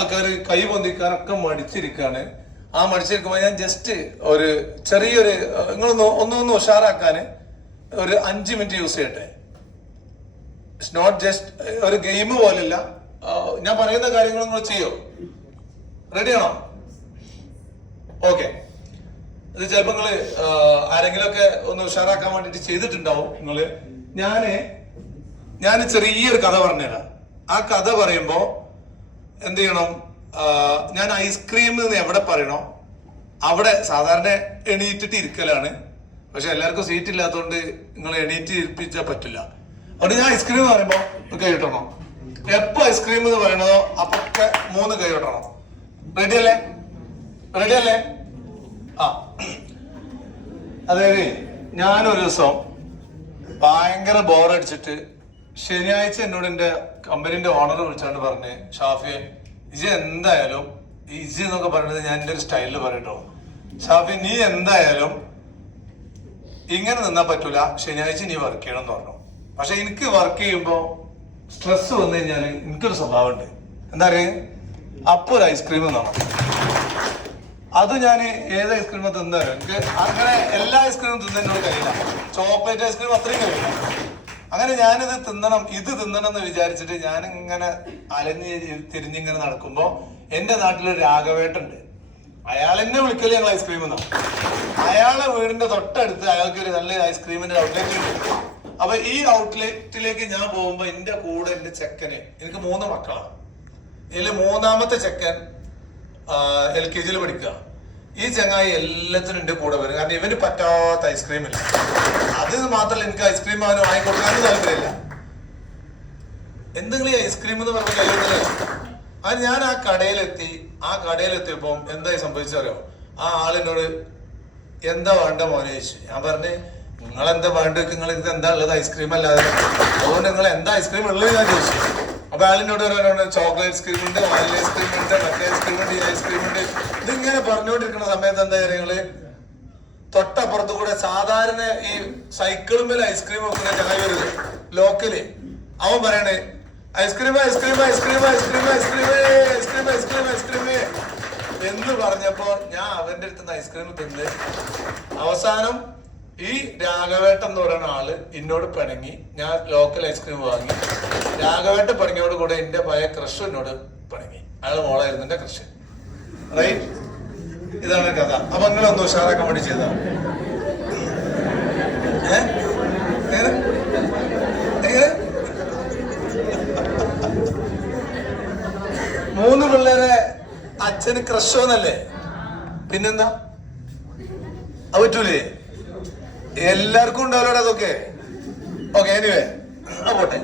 ആൾക്കാർ കൈ പൊന്തിക്കാനൊക്കെ മടിച്ചിരിക്കാണ്. ആ മടിച്ചിരിക്കുമ്പോ ഞാൻ ജസ്റ്റ് ഒരു ചെറിയൊരു ഒന്നൊന്ന് ഉഷാറാക്കാന് ഒരു 5 മിനിറ്റ് യൂസ് ചെയ്യട്ടെ. ഇറ്റ്സ് നോട്ട് ജസ്റ്റ് ഒരു ഗെയിം പോലല്ല. ഞാൻ പറയുന്ന കാര്യങ്ങൾ നിങ്ങൾ ചെയ്യോ? റെഡിയാണോ? ഓക്കെ. ഇത് ചിലപ്പോ നിങ്ങള് ആരെങ്കിലും ഒക്കെ ഒന്ന് ഉഷാറാക്കാൻ വേണ്ടിട്ട് ചെയ്തിട്ടുണ്ടാവും നിങ്ങള്. ഞാൻ ചെറിയൊരു കഥ പറഞ്ഞുതരാം. ആ കഥ പറയുമ്പോ എന്ത് ചെയ്യണം? ഞാൻ ഐസ്ക്രീം എന്ന് എവിടെ പറയണോ അവിടെ സാധാരണ എണീറ്റിട്ട് ഇരിക്കലാണ്. പക്ഷെ എല്ലാവർക്കും സീറ്റ് ഇല്ലാത്തതുകൊണ്ട് നിങ്ങൾ എണീറ്റ് ഇരിപ്പിച്ചാൽ പറ്റില്ല. അതുകൊണ്ട് ഞാൻ ഐസ്ക്രീം എന്ന് പറയുമ്പോ കൈ ഇട്ടണം. എപ്പോ ഐസ്ക്രീം എന്ന് പറയണതോ അപ്പൊക്കെ 3 കൈ ഇട്ടണം. റെഡിയല്ലേ? റെഡിയല്ലേ? ആ, അതായത് ഞാനൊരു ദിവസം ഭയങ്കര ബോറടിച്ചിട്ട് ശനിയാഴ്ച എന്നോട് എന്റെ കമ്പനീന്റെ ഓണർ വിളിച്ചാണ്ട് പറഞ്ഞ്, ഷാഫി ഇജ് എന്തായാലും ഇജ് എന്നൊക്കെ പറയുന്നത് ഞാൻ എന്റെ ഒരു സ്റ്റൈലിൽ പറയട്ടോ, ഷാഫി നീ എന്തായാലും ഇങ്ങനെ നിന്നാ പറ്റൂല, ശനിയാഴ്ച നീ വർക്ക് ചെയ്യണം എന്ന് പറഞ്ഞു. പക്ഷെ എനിക്ക് വർക്ക് ചെയ്യുമ്പോ സ്ട്രെസ് വന്നു കഴിഞ്ഞാല് എനിക്കൊരു സ്വഭാവം ഉണ്ട്. എന്താ പറയുക, അപ്പൊ ഒരു ഐസ്ക്രീം തന്നണം. അത് ഞാൻ ഏത് ഐസ്ക്രീം തിന്നാലും എനിക്ക് അങ്ങനെ എല്ലാ ഐസ്ക്രീമും തിന്നതിനോട് കഴിയില്ല. ചോക്ലേറ്റ് ഐസ്ക്രീം അത്രയും കഴിയില്ല. അങ്ങനെ ഞാനിത് തിന്നണം എന്ന് വിചാരിച്ചിട്ട് ഞാൻ ഇങ്ങനെ അലഞ്ഞ് തിരിഞ്ഞിങ്ങനെ നടക്കുമ്പോ എന്റെ നാട്ടിലൊരു രാഘവേട്ടുണ്ട്. അയാൾ എന്നെ വിളിക്കല് ഞങ്ങൾ ഐസ്ക്രീം എന്നാണ്. അയാളെ വീടിന്റെ തൊട്ടടുത്ത് അയാൾക്ക് ഒരു നല്ല ഐസ്ക്രീമിന്റെ ഔട്ട്ലെറ്റ് ഉണ്ട്. അപ്പൊ ഈ ഔട്ട്ലെറ്റിലേക്ക് ഞാൻ പോകുമ്പോ എന്റെ കൂടെ എന്റെ ചെക്കന്, എനിക്ക് 3 മക്കളാണ്. ഇതില് 3ാമത്തെ ചെക്കൻ LKG പഠിക്കുക. ഈ ചങ്ങായി എല്ലാത്തിനും എന്റെ കൂടെ വരും. കാരണം ഇവന് പറ്റാത്ത ഐസ്ക്രീം ഇല്ല. അത് മാത്രമല്ല, എനിക്ക് ഐസ്ക്രീം അവന് വാങ്ങിക്കൊടുക്കാനും താല്പര്യമില്ല. എന്തെങ്കിലും ഐസ്ക്രീം എന്ന് പറഞ്ഞ കഴിയുന്നില്ല. അത് ഞാൻ ആ കടയിലെത്തിയപ്പോ എന്തായി സംഭവിച്ചറിയോ? ആ ആളിനോട് എന്താ വേണ്ട മോനെ ചോദിച്ചു. ഞാൻ പറഞ്ഞ്, നിങ്ങളെന്താ വേണ്ട, നിങ്ങൾ ഇത് എന്താ ഉള്ളത്? ഐസ്ക്രീം അല്ലാതെ. അതുകൊണ്ട് നിങ്ങൾ എന്താ ഐസ്ക്രീം ഉള്ളത് ഞാൻ ചോദിച്ചു. അപ്പൊ ആളിനോട് പറയാനുണ്ട്, ചോക്ലേറ്റ് ഐസ്ക്രീം ഉണ്ട്, വാനില ഐസ്ക്രീം ഉണ്ട്, മറ്റേ ഐസ്ക്രീം ഉണ്ട്, ഈ ഐസ്ക്രീം ഉണ്ട്. ഇതിങ്ങനെ പറഞ്ഞുകൊണ്ടിരിക്കുന്ന സമയത്ത് എന്താ കാര്യങ്ങള്, തൊട്ടപ്പുറത്ത് കൂടെ സാധാരണ ഈ സൈക്കിളും ഐസ്ക്രീം വെക്കുന്ന ചങ്ങായി വരുത് ലോക്കല്. അവൻ പറയണേ, ice cream ice cream ice cream ice cream ice cream ice cream ice cream ice cream എന്ന് പറഞ്ഞപ്പോ ഞാൻ അവന്റെ അടുത്ത് ഐസ്ക്രീം തിന്ന് അവസാനം ഈ രാഘവേട്ടൻ എന്ന് പറയുന്ന ആള് എന്നോട് പിണങ്ങി. ഞാൻ ലോക്കൽ ഐസ്ക്രീം വാങ്ങി. രാഘവേട്ടൻ പിണങ്ങിയോട് കൂടെ എന്റെ പഴയ ക്രഷ് എന്നോട് പിണങ്ങി. അയാള് മോളായിരുന്നു എന്റെ ക്രഷ്. റൈറ്റ്? ഇതാണ് കഥ. അപ്പൊ നിങ്ങളൊന്ന് ഉഷാറാക്കാൻ വേണ്ടി ചെയ്തതാണ്. എങ്ങനെ 3 പിള്ളേരെ അച്ഛന് ക്രഷോന്നല്ലേ? പിന്നെന്താ? അത് പറ്റൂലേ? എല്ലാവർക്കും ഉണ്ടാവലോടെ അതൊക്കെ. ഓക്കെ, എനിവേ, പോട്ടെ.